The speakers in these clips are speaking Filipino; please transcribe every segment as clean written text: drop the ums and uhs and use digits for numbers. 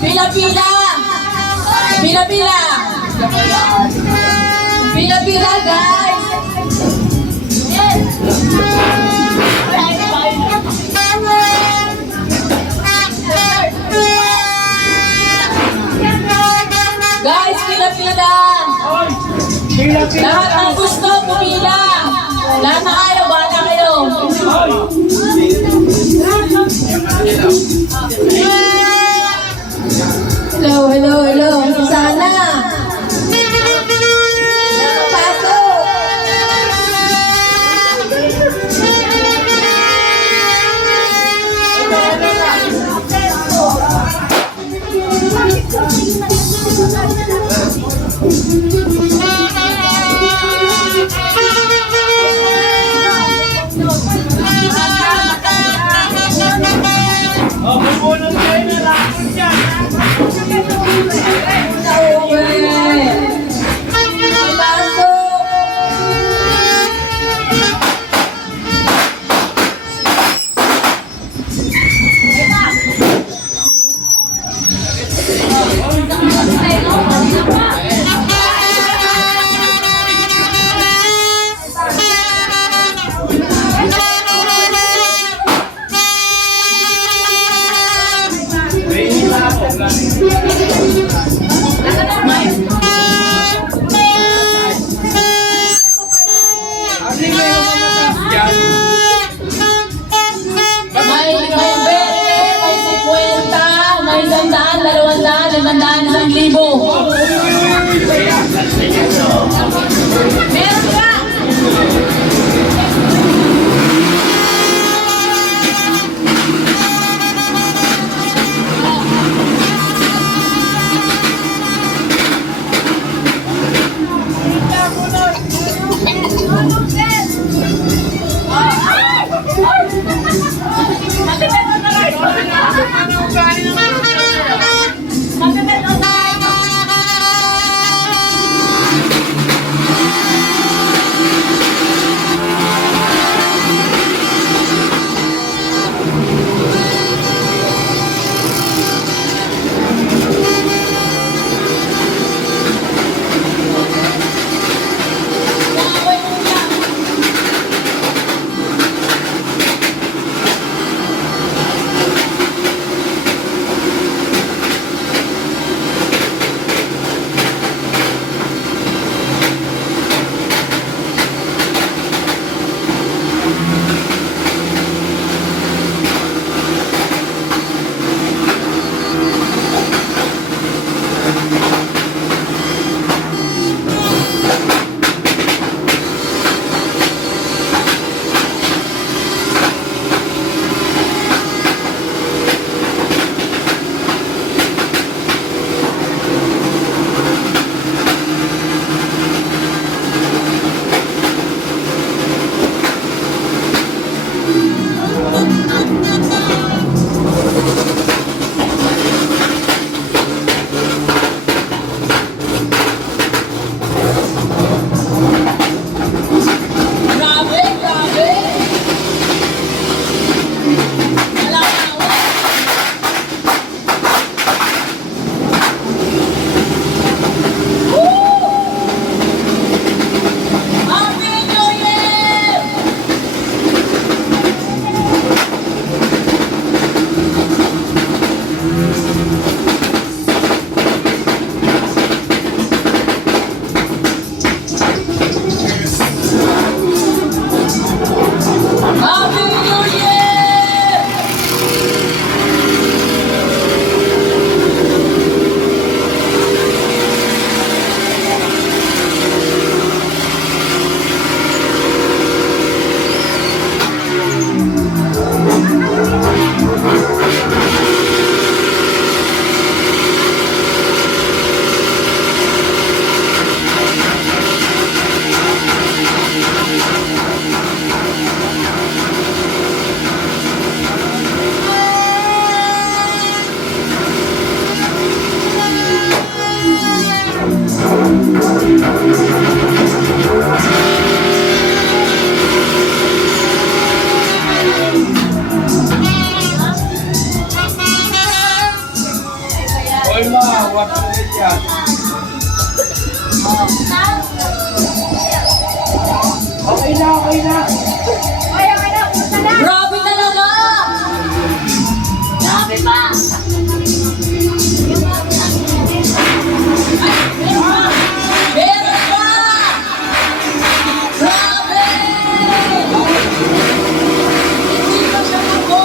Pila-pila! Pila-pila! Pila-pila, guys! Guys, pila-pila! Lahat ng gusto, pumila! Lahat na kayo, bahala kayo! Hello, hello, hello. Sana. Pasok. Grabe talaga! Grabe pa! Meron pa! Grabe! Hindi pa siya tapos!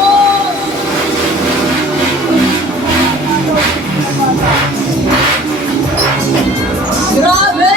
Grabe!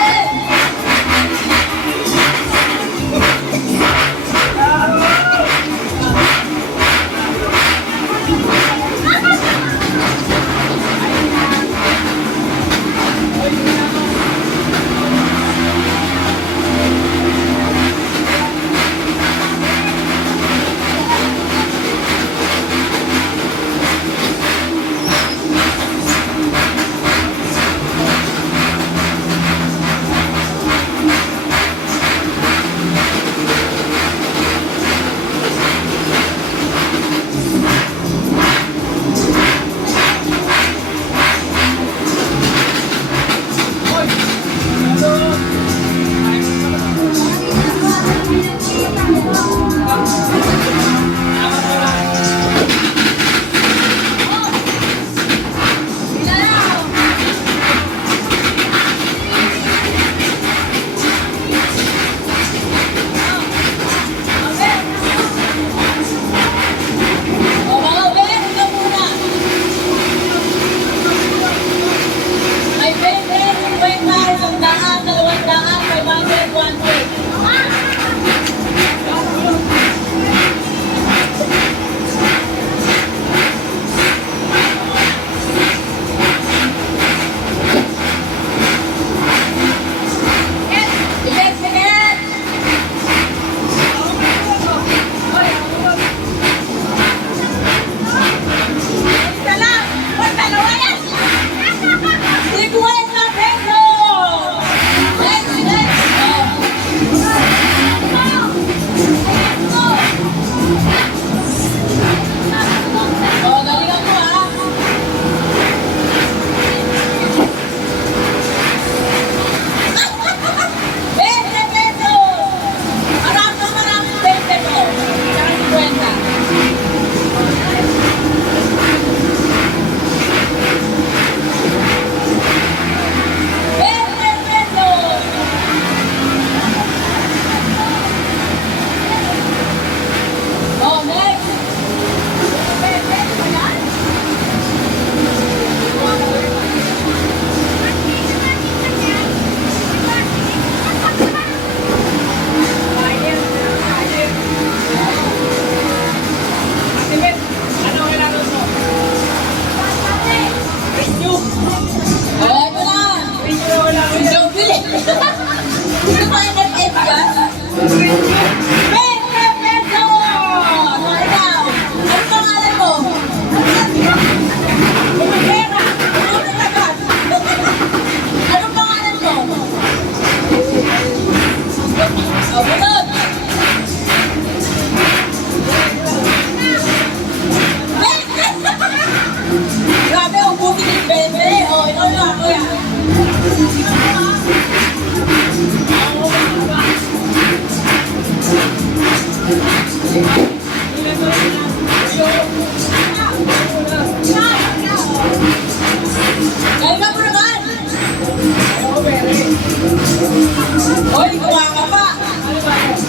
Hoy, kuha ka pa!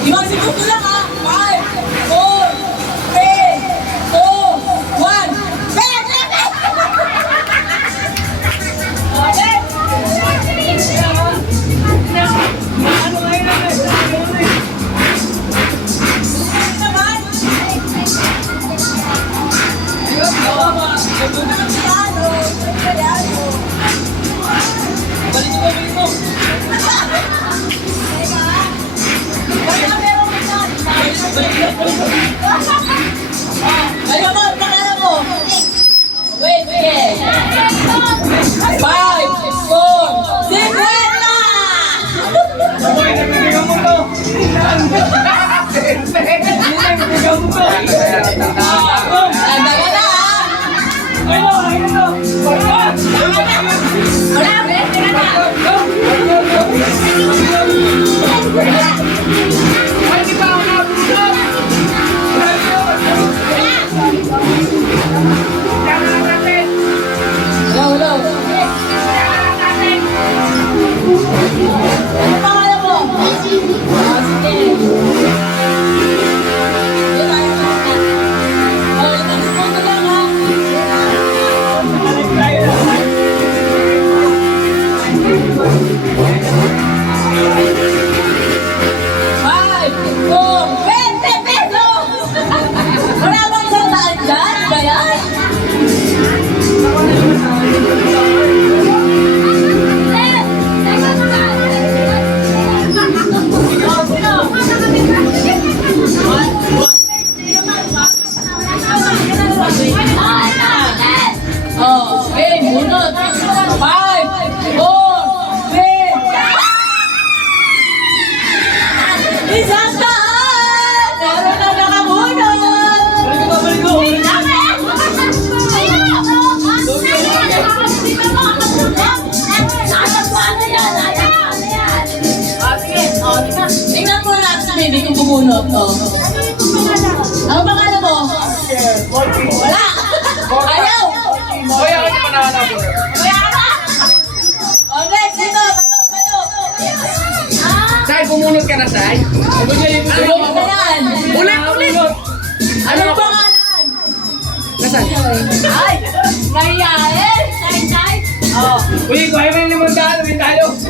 Ibang segundo lang ha! 5, 4, 3, 2, 1, Balik mo! bubunot. Oh. Ano pangalan mo? Wala! Ayaw! Hoy, ako naman nahanap mo. Kaya ka na! Oh, next, dito! Tayo! Say, pumunod ka na, Say. Ano ba yan? Ulit! Anong pangalan? Nasaan? Ay! Nangyayari! Say! Oh. Uy, kuhay mo yung limandaan. Uwi tayo. 5,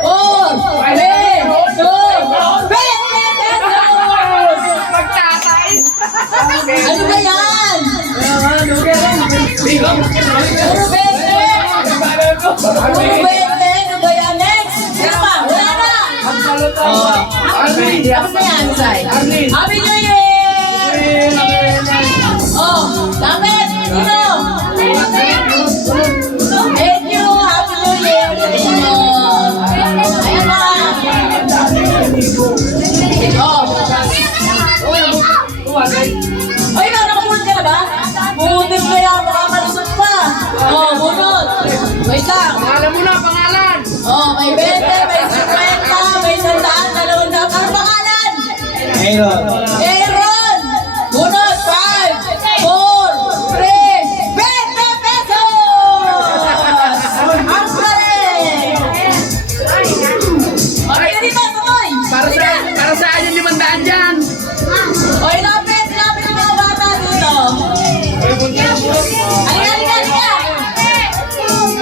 4, 3, 2, 20 Magtatay. Ano ba yan? Bigo. Puro 20! Puro 20! Ano ba yan? Next! Ano ba? Wala na! Arlene. Ano ba yan, Say? Arlene. Happy New Year! Oh, dapat! Dito! Thank you! Happy New Year! Ayan na! Oh! Ay, nakapunod ka na ba? Bunod na yan! Makakalusot pa! Oh, bunod! Wait lang! Pangalan mo na, pangalan. Oh, may 20, may 50, may 100, 200. Ano pangalan? Aaron! Bunod! 5, 4, 3, 20 pesos! Ang galing! Okay na dito, tuloy! Para sa yung limandaan dyan. Oy, lapit ang mga bata dito! Halika!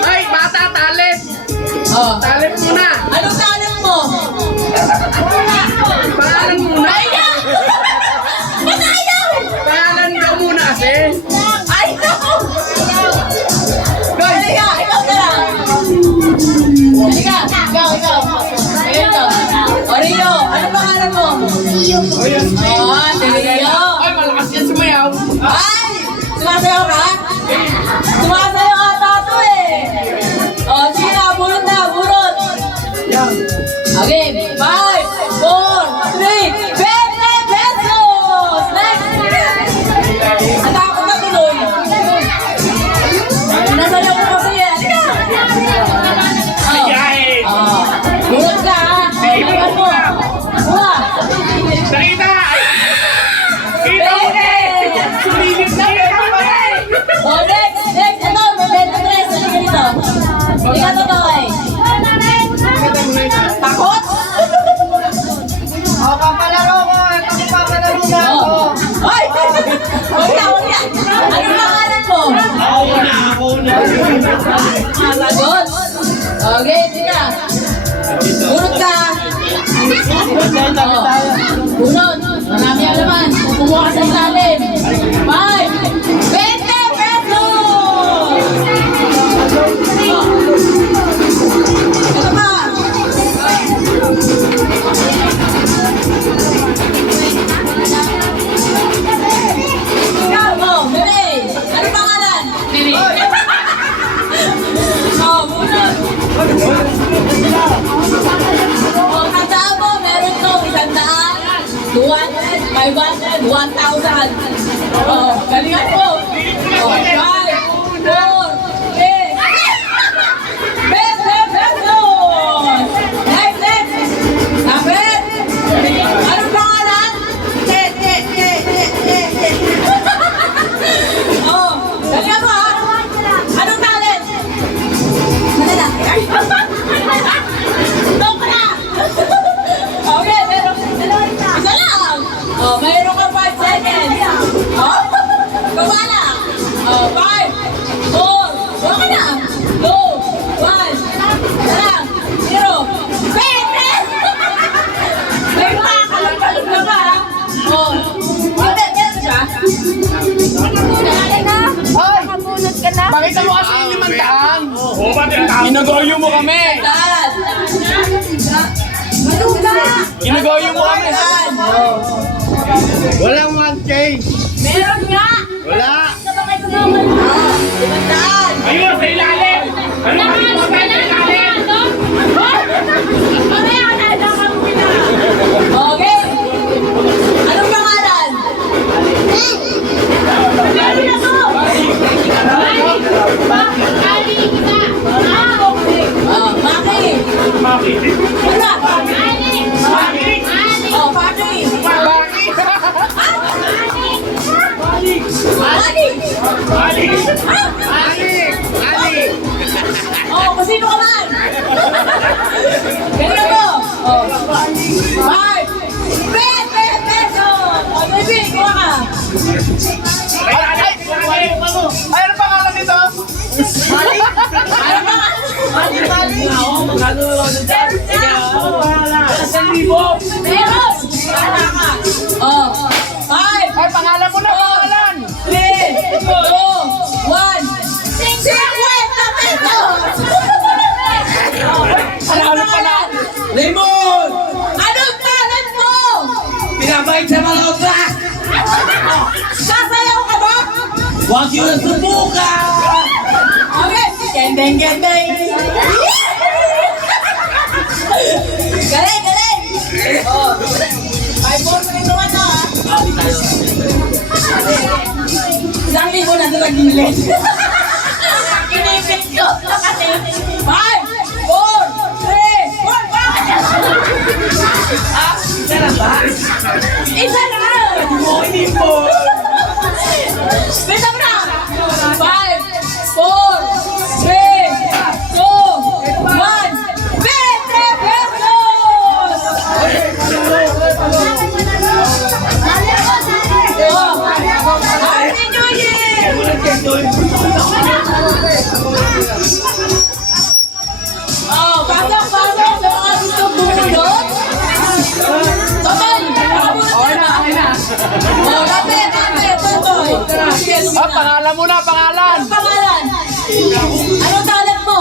Ay, bata, talent. Oh, Talent muna. anong talent mo? Pangalan muna. Ayaw! Ba't ayaw? Pangalan daw muna kasi. Ayaw! Halika, ikaw na lang! Halika, ikaw. Ayun to. O Rio, ano pangalan mo? Oh, si Rio. Ay, malakas yan sumayaw. Ay! Sumasayaw ka? Sumasayaw ata to eh! O, sige na, burot na, burot! Okay, 5, 4, 3, 20 pesos! Next! Ang takot na tuloy! Nasayaw ko kasi eh! Halika! Oh, burot ka ha! Halika mo! Buha! Nakita! Kita mo na eh! Sumilip na yun! Oh, next! Ito, may 23. Halika dito. Halika to, Toy. Takot? Papalaro ko! Papalaro na ako! Hoy! Huwag na. Anong pangalan mo? Ako na! Sagot. Okay, sige. Bunot ka. Bunot. Marami ang laman. Kumuha ka sa ilalim. 5, 20 pesos! Ito pa. Ikaw, oh, bebe. Ano pangalan? Bebe. Oh, bunot. Oh, tandaan mo, meron to 100, 200, 500, 1,000. Oh, galingan mo. Oh, 5, 4, 3, 20 pesos! Next! Lapit! Anong pangalan? Oh, galingan mo ha? Anong talent? Malalaki. Doon ka na! Okay, pero isa lang! Oh, mayroon ka 5 seconds. Oh, baba na! Oh, 5, 4, baba ka na! 2, 1, tara! 0, 20! May makakalagpalag na ba? Oh, hindi, meron siya. Nakabunot ka na? Pakita mo kasi yung limandaan! Ginagoyo mo kami! Dad! Ginagoyo mo kami! Dad! Walang 1K! Meron nga! Wala! Dad! Ayun, sa ilalim! Ano ka dito sa ilalim? Okay! Anong pangalan? Meron na to! Maki! Maki! Wala! Maki! pesos! O, baby, kuha ka. Ay, ano pangalan nito? Meron! Wala ka. Oh, 5, Ay, pangalan mo na, pangalan! 3, 2, 1. 50 pesos! Panalo pa na! Limon! Anong talent mo? Pinabait sa mga obras! Sasayaw ka ba? Huwag yun ang subukan! Okay. Gendeng, gendeng. Galing, galing. Oh. 5 balls na ito ano ha. Sabi tayo. 1,000 na sa gilid. Kinipit ko. 5, 4, 3, 4, 5. Tara ba? Isa lang. Mo, hindi po! Bisa mo na. 5, 4, 3, 2, 1. 20 pesos! Oh, Happy New Year! Oh, pasok sa mga gusto bumunod. Totoy, nakabunod ka na. Oh, lapit, Totoy. Ah, pangalan mo na, pangalan! Anong pangalan? Anong talent mo?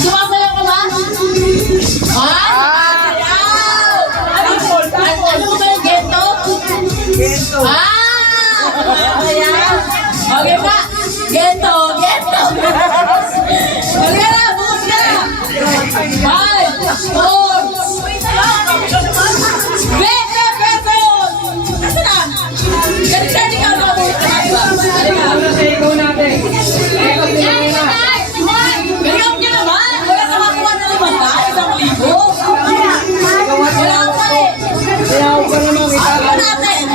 Sumasayaw ka ba? Ha? Sumasayaw! Ano mo ba yung gento? Gento. Sumasayaw. Okay pa. Gento, gento. Balik ka na, bukas ka na. 5, 4, 20 pesos! Nasaan na? Galing ka na ako. Halika. Galing niya naman. Wala ka makuha na 500, 1,000. Wala ka eh. Ano natin?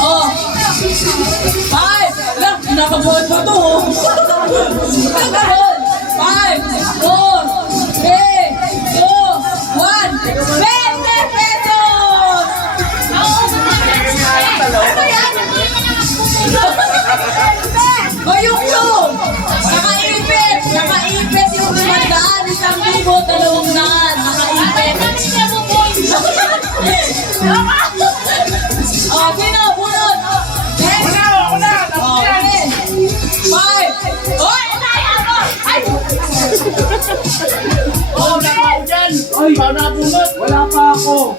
Oh. 5. Lang, kinakabuhan pa to. Kinakabuhan. 5, 4, 3, 2, 1. 20 pesos! Ano yan? Mayong-yung! Nakaipit! Nakaipit yung 500, 1,000, 2,000. Nakaipit! Oh, sino? Bunod! Next! Oh, okay. 5! Oy! Ay! Oh, nakaw dyan! Ay, paano nabunod? Wala pa ako!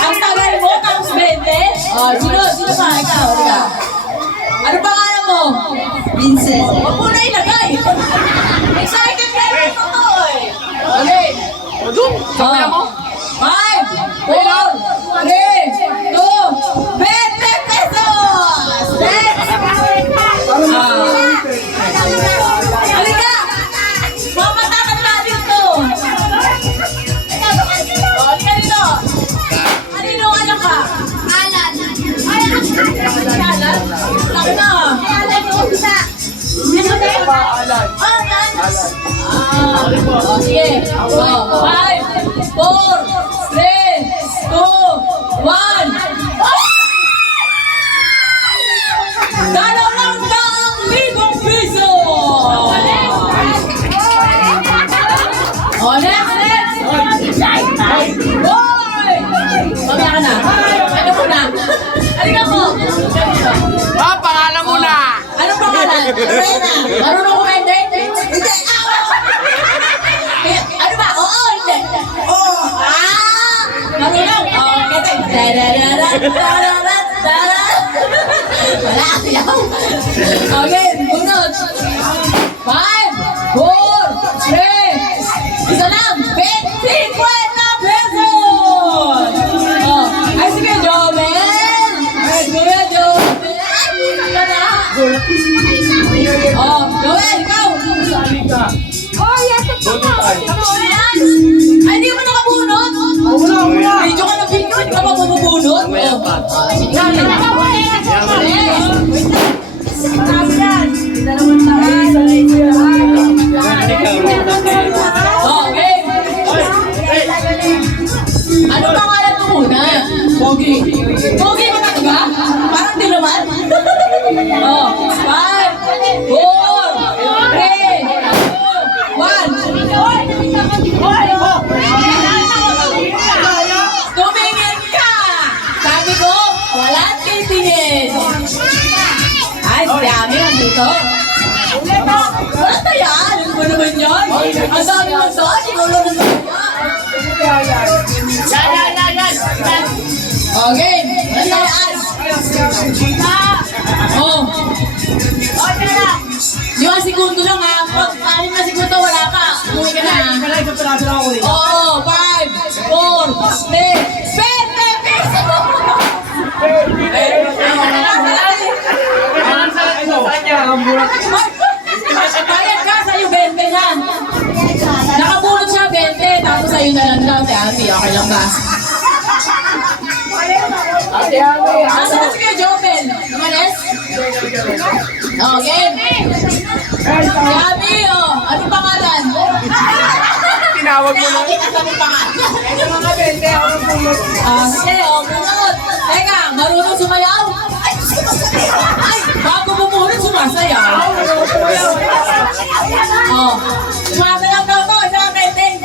Ang tagal mo, tapos 20? Oh, sino? Sino pa? Ikaw, ikaw. Ano pangalan mo? Vincent. Huwag mo na ilagay. Excited ka na ito to eh. Okay. Doon, sabi mo? 5, 4, 3, 2, 20 pesos! Halika! Mamatatan natin to! Halika dito! Kanino anak ka? Alan! Alan? Laki na! Alan yung isa! Alan! Oh, sige! 5, 4, 3, 2, 1. Dalawang piso! Oh, next! Boy! Mamaya ka na. Ano mo na? Halika ko! Ah, pangalan mo na! Anong pangalan? Lorena. Marunong kumende? Hindi. Ano ba? Oo, hindi. Oo. Marunong. Oh, kete. Wala siyaw. Okay, bunod. 5, 4, 3. Isa lang. 50 pesos! Oh, ay sige, Jomel. Ay, Kuya Jomel. Ay, ka na. Oh, Joel, ikaw. Ay, di mo nakabunot? Video ka na video, hindi ka pa mabubunot? Sige. Marami yan. Dalawang taas. Okay. Ano pangalan mo muna? Pogi. Pogi ba talaga? Parang di naman. Oh, 5, 4, 3, 2, 1. Tumingin ka! Sabi ko, walang titingin. Ay, si Ami nandito. Wala tayo, alam mo naman yan. Ang dami mo to, siguro naman. Okay, nandayaan. Oh. 5 segundo lang ha. Pag 6 na segundo, wala pa. Umuwi ka na. Oo, 5, 4, 3, 20 pesos! Bayad ka, sa'yo 20 na. Nakabulot siya 20, tapos sa'yo na lang daw si Ate. Okay lang ba? Nasa na si Kuya Jobel? Lumanes? Okay. Si Abby, oh. Anong pangalan? Tinawag mo na. Anong pangalan? Sige, oh. Bunot. Teka, marunong sumayaw? Ay, bago bumunod, sumasayaw. Oh. Sumasayaw daw to. Isang keteng.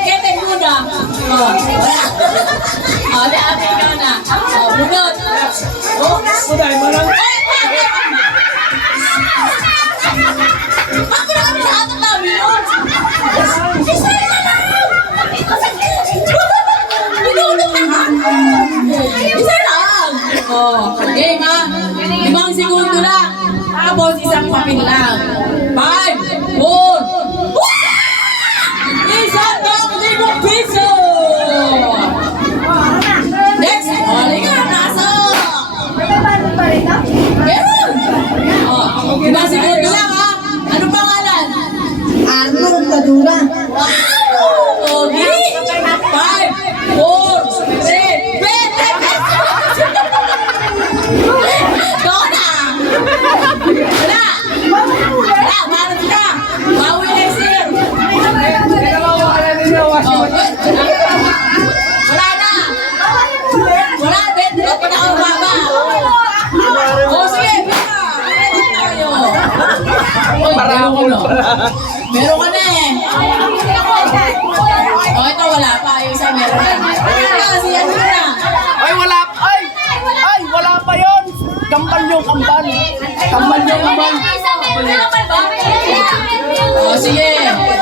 Keteng muna. Oh, wala. Oh, di Abby, ikaw na. Oh, bunot. Oh, bakit na kami lahat ng namin yun? Isa na lang! Binulog na ha? Isa lang! Oh, game ha? 5 segundo lang. Tapos isang papel lang. 5, 4, ₱1,000 piso! Next! Huli ka, nasok! Meron! Oh, 5 segundo lang ha? Anong pangalan? Arnold Madura. Wow! Okay! 5, 4, 3, 20 pesos! Go na! Wala! Wala! Marat ka! Bawi next year! Oh, good. Wala na! Wala! Dapat pa na ako baba! Oh, sige! Pika! Pika tayo! Uy, meron ka na eh! Oh, ito wala pa. Yung isa meron na. Kasi ano na? Ay, wala pa yon. Kambal yung kambal. Kambal yung kambal. Oh, sige.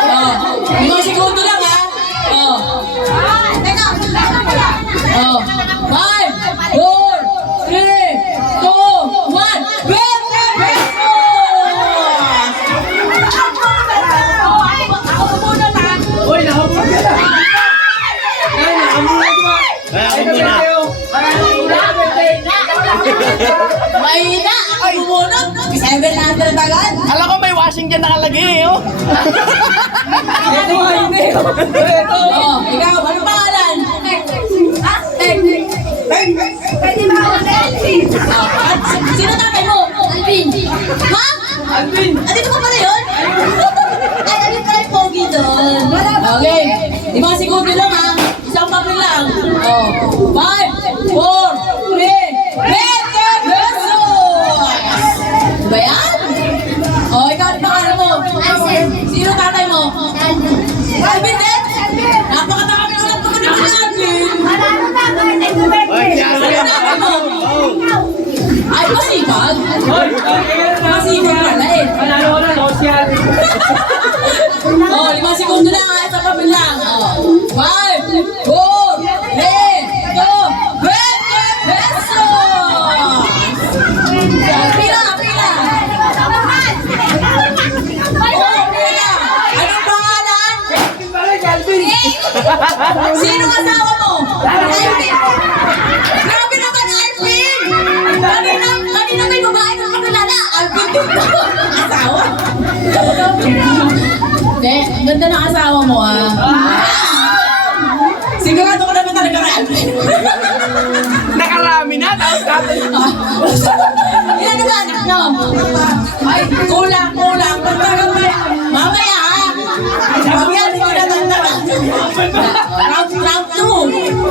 Oh, 5 segundo lang ha. Oh. Oh. 5, 4, 3, 2, 1. 20 pesos! Ako muna na. Uy, nakapag ka na. Ay, nakamulat mo. Mahina! Ako bumunot! 700 agad! Alam ko may washing dyan nakalagay eh. Oh. Ito nga, hindi. Ito. Oh, ikaw, ano pangalan? Sino tatay mo? Alvin. Ha? Alvin. Andito ka pala yun? Ay, alin pala yung pogi doon. Okay. 5 segundo lang ha. Isang papel lang. Oh. 5, 4, 3, 20 pesos! Ba yan? Oh, ikaw, ano pangalan mo? Sino tatay mo? Alvin din? Napakataka naman naman ni Alvin. Ay, masipag. Masipag pala eh. Panalo ko na, social. Oh, 5 segundo lang ha. Isang papel lang. Oh. 5, 4, 3, 2, 20 pesos! Pila, pila. Oh, pila. Anong pangalan? Balik, Alvin. Sino asawa mo? Alvin. Grabe naman, Alvin. Kanina may babae na kakilala. Alvin dito. Asawa? Hindi, ang ganda ng asawa mo ah. Sigurado ko naman talaga kay Alvin. Nakarami na. Tapos natin. Yan naman, no? Ay, kulang. Pagkakas mo. Mamaya ha. Mamaya, hindi ko natagdagan. Round 2.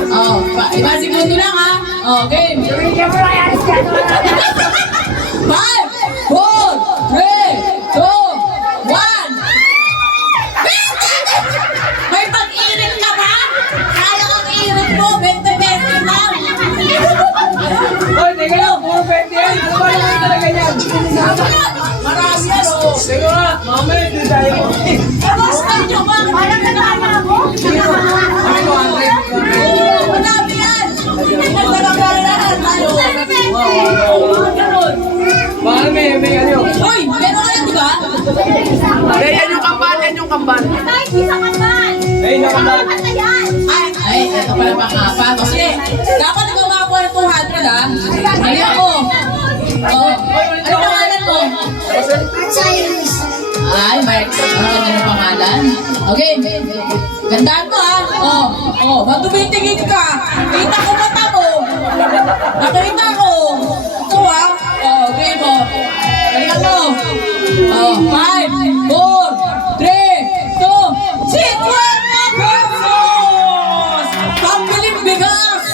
Oh, iba segundo lang ha. Oh, game. 5, 4, 3, 2, 1. May pag-irit ka ba? Kaya kang irit mo, 20 pesos lang. Hoy, teka lang, puro 20 yan. Ano ba naman talaga yan? Marami yan, oh. Teka nga, mamaya doon tayo. Kamusta nyo ba? Parang nagkakama mo. Ay, 200. Oo, madami yan. Nagkakama tayo. Ganun. Mahal, may ano. Hoy, meron ka yan, di ba? Hindi, yan yung kamban. Ay, nakamahal. Ay, ito pala pang-apa. Kasi, dapat ikaw makakuha ng 200, ha? Hindi ako. Oh, ano pangalan mo? Ay, Mark. Ang ganda ng pangalan. Okay. Gandaan mo, ha? Matumitingin ka. Kita ko mata mo. Nakita ko. Ito, ha? Okay mo. Galingan mo. 5, 4, 3, 2, 50 pesos! Pambiling bigas!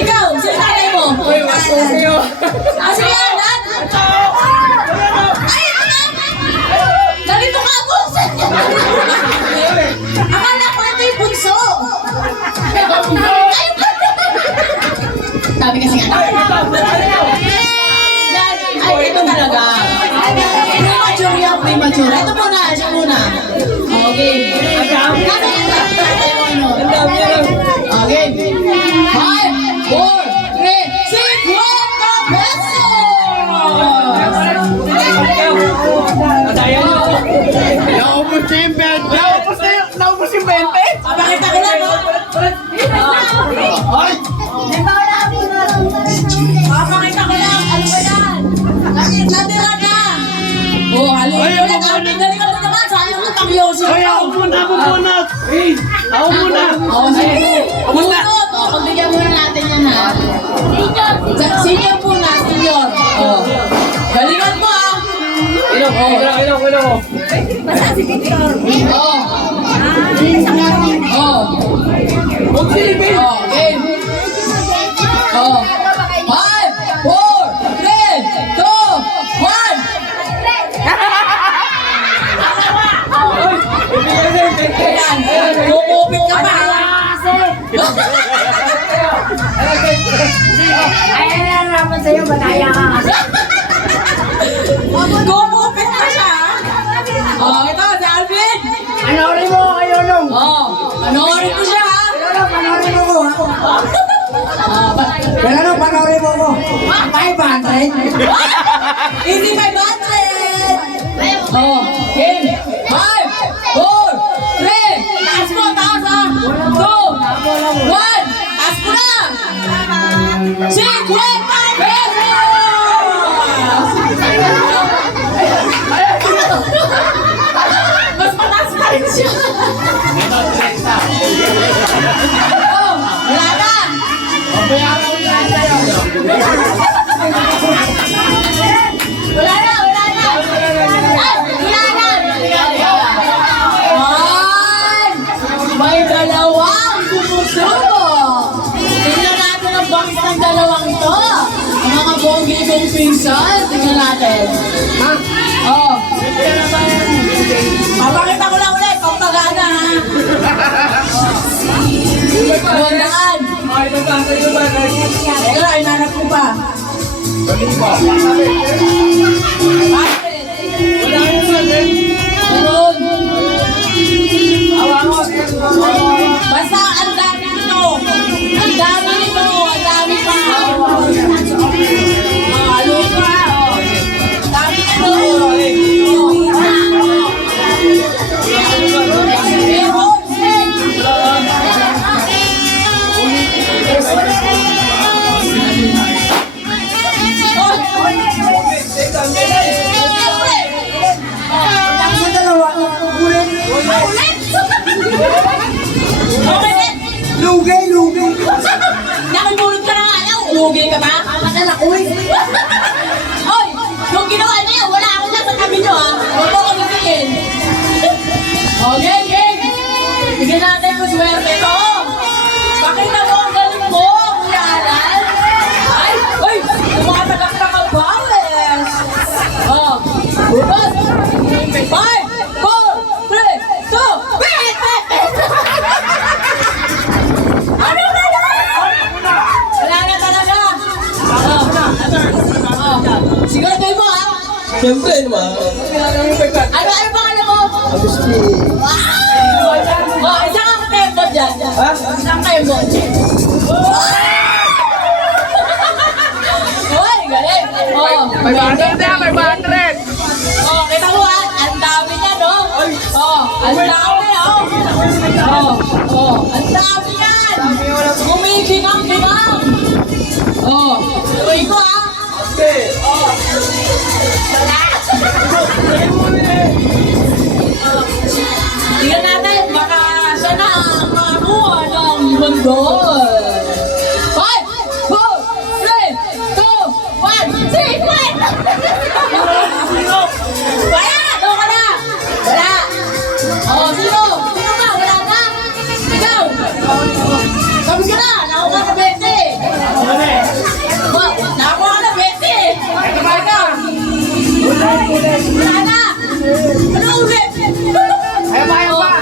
Ikaw, sino nanay mo? Uy, masusiyo. Asa yan, Dan? Ay, ito na! Ganito ka, boss! Akala ko ito yung bunso! Ay, sabi kasi anak. Yan, ay, ito talaga. Premature yan, premature. Ito muna, siya muna. Okay. Kano yan ba? Okay. 5, 4, 3, 50 pesos! Nadayan mo. Naubos yung 20. Papakita ko lang, no? Ay! Papakita ko lang. Ano ba yan? Natira na. Oh, halika mo lang. Galingan mo naman. Sayang na pang-yosi. Ay, ako muna. Ako muna. Oh, sige. Bunot. Oh, pagbigyan muna natin yan, ha? Senior muna, senior. Oh. Galingan mo, ha? Ilong. Oh. Oh. Magsilipin. Oh, game. Oh. 5, 4, 3, 2, 1. Ayan. Kumupit ka pa, ha? Kumupit ka siya, ha? Oh, ito, si Alvin. Panoorin mo kayo nung. Oh, panoorin mo siya, ha? Panoorin mo ko, ha? Panoorin mo ko. 500. Easy 500! Oh, game! 5, 4, 3, taas mo, taas ha! 2, 1, taas mo na! 50 pesos! Mas mataas pa rin siya! Oh, wala na! Wala na! Ay, wala na! Ay! May dalawang sumusubo! Tingnan natin ang box ng dalawang to! Ang mga bonggi-bong pinsan, tingnan natin. Ha? Oh. Papakita ko lang ulit, pampagana ha! Buwandaan! Ay, nagkakayo ba? Teka lang, inanap ko pa. Wala kayo ba? Meron. Awa mo. Basta ang dami nito. Ang dami nito. Ang dami pa. Halo pa. Dami nito. Sa dalawa, ulit. Lugay. Nakimulot ka na nga lang. Lugi ka ba? Madala ko eh. Hoy! Yung ginawa Huwag mo ko bibigyan. Okay, game. Bigyan natin kung swerte to. Pakita mo ang galing mo, Kuya Alan. Ay, uy, tumatagak na ka ba? Oh, bukas. 5, 4, 3, 2, ano na naman? Wala na talaga. Siguro kayo mo, ha? Siyempre naman. Ano pangalan mo? Agustin. Wow! Oh, isang ang tempo dyan. Ha? Isang tempo. Uy, galing. Oh, 500 na, 500. oh, kita mo ha? Ang dami niya, no? Oh, ang dami, oh. Oh, ang dami yan. Kumibingang-bingang. Oh, tuloy ko, ha? Oh. Tingnan natin, baka siya na ang makakuha ng mundo. 5, 4, 3, 2, 1, take one! Wala! Doon ka na! Wala! Oh, sino? Sino ka? Wala na? Ikaw! Sabi ka na! Nakuha ka 20! Nakuha ka 20! Ikaw! Wala na! Ano ulit? Ayaw pa.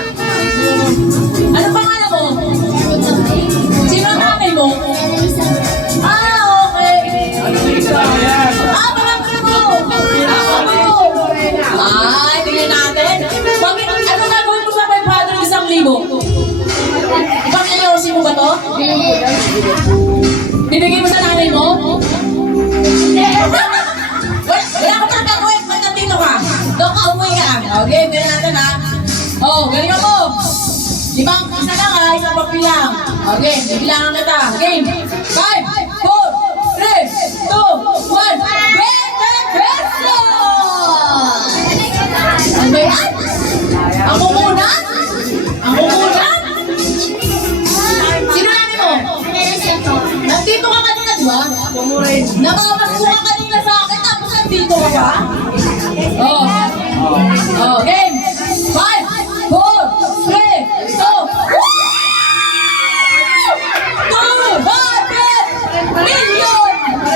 Ano pangalan mo? Sino ang nanay mo? Ah, okay. Pangalan mo! Ay, tingnan natin. Bakit, ano gagawin mo sa 500,000? Ibang niyosin mo ba to? Bibigay mo sa nanay mo? Wala ko talaga gagawin. Ba't nandito ka? Doon ka, umuwi ka. Okay, tingnan natin ha. Oh, galing ako. Ibang isa lang ha, isang pagbilang. Okay, bibilangan kita. Game. 5, 4, 3, 2, 1. 20 pesos! Ano ba yan? Ang mumunan? Ang mumunan? Sino namin mo? Nandito ka kanina, di ba? Namamasko ka kanina sa akin, tapos nandito ka pa? Oh. Oh, game. 5, 4, 3, 2, 200 million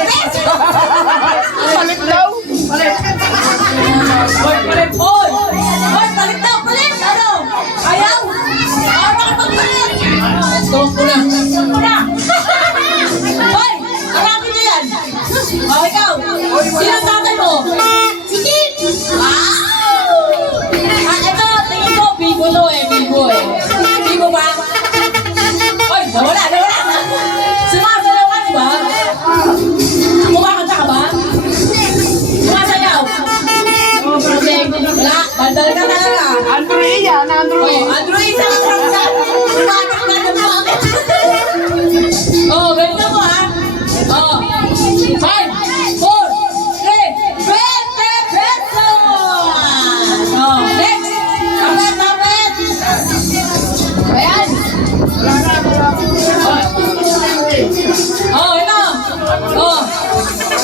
pesos! Palit daw. Palit! Hoy! Hoy, palit daw! Palit! Ano? Ayaw? Ayaw makapagpalit! Stop ko na! Stop ko na! Hoy! Harapin niyo yan! O, ikaw! Sino ang tatay mo? Si Kit! Wow! Ah, ito, tingin ko, bigo to eh, bigo eh. Bigo ba? Hoy, nawala! Sumasalaw ka, di ba? Kumakanta ka ba? Sumasayaw? Okay, wala, bandal ka talaga. Andrew yan, Andrew. Oh, Andrew, isa lang lang sa kumakanta ka ng bakit. Oh, ganito mo ha. Oh, 5, 4, 3, 20 pesos! Oh, next! Kapit! Ayan! Oh, ito! Oh,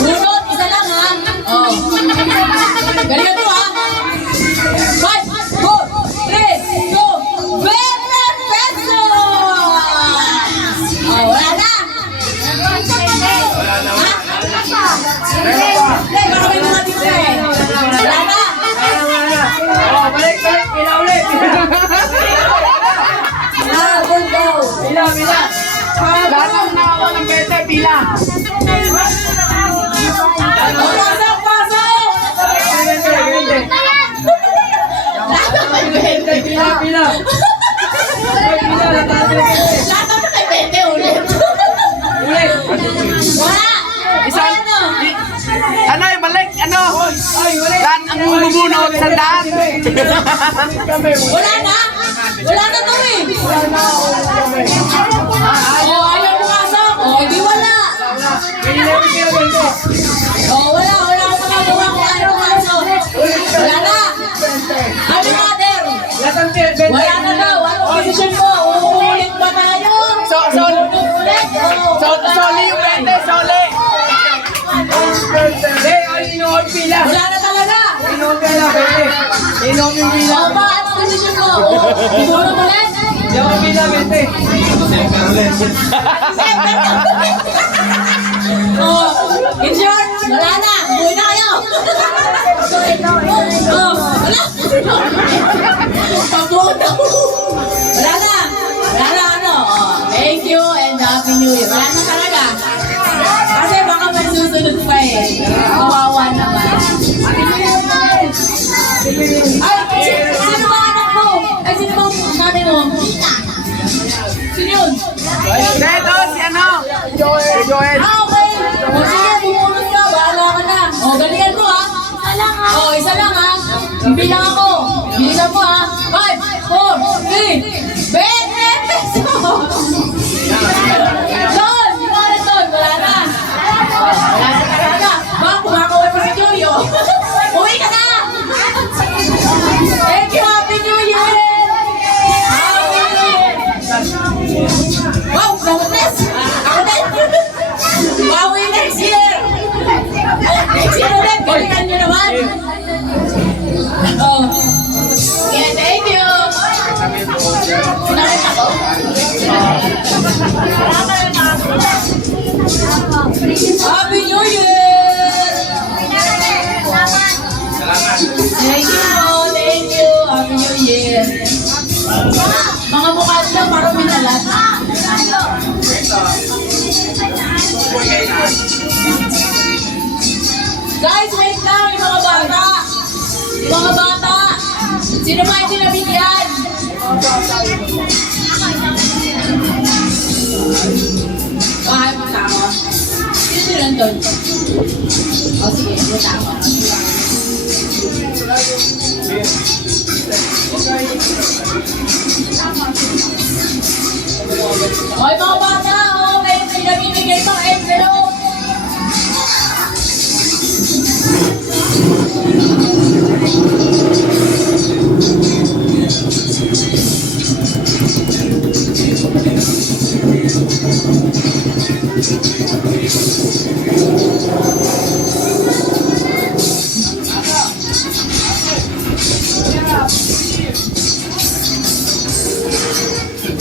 bunot, isa lang ha. Oh, ganito to ha. 5, 4, 3, 2, 20 pesos! Oh, wala na! Hindi, baka may mga dito eh. Wala na! Oh, balik. Pila ulit. Pila. Lahat ng nakawa ng 20, pila. Oh, pasok! Pila. Lahat na may 20 ulit. Ulit. Wala! Isang, Ano? ano, balik, ano? Ay, ulit. Lahat ang bubunot, 100. Wala na? Wala na to eh. Oh, ayaw pumasok. Oh, hindi wala. Oh, wala akong magagawa kung ayaw pumasok. Wala na. Ano mother? Wala na daw. Anong posisyon mo? Uulit ba tayo? Uulit? Soli yung 20, soli. Hindi, ay, inuod pila. Wala na talaga. Inom pila, pwede. Inom yung pila. O ba, ano decision mo? O, siguro ulit? Di ako pila, pwede. Oh, in short, wala na. Buhay na kayo. Oh, wala. Pabuo na. Wala na. Wala na ano. Oh, thank you and Happy New Year. Wala na talaga. Kasi baka may susunod pa eh. Kawawa naman. Ay, sino ba anak mo? Ay, sino ba nanay mo? Sino yun? Ito, si ano? Joel. Ah, okay. O sige, bumunod ka. Bahala ka na. O, galingan mo ha. O, isa lang ha. Bilang ako. Bilang mo ha. 5, 4, 3, 20 pesos! Don! Yung mga na Don, wala na. Wala na talaga. Ba, kumakaway pa si Joyo. Uwi ka na! Thank you, Happy New Year! Happy New Year! Wow, nakutis! Ako din! Bawi next year! Next year ulit, galingan nyo naman! Oh. Yeah, thank you! Nakita ko? Happy New Year! Thank you po, thank you! Happy New Year! Mga mukha nila parang minalat. Guys, wait lang! Yung mga bata! Yung mga bata! Sino ba yung nabigyan? Bahay mo tao. Sino nandun? O sige, mo tao. Hoy mga bata!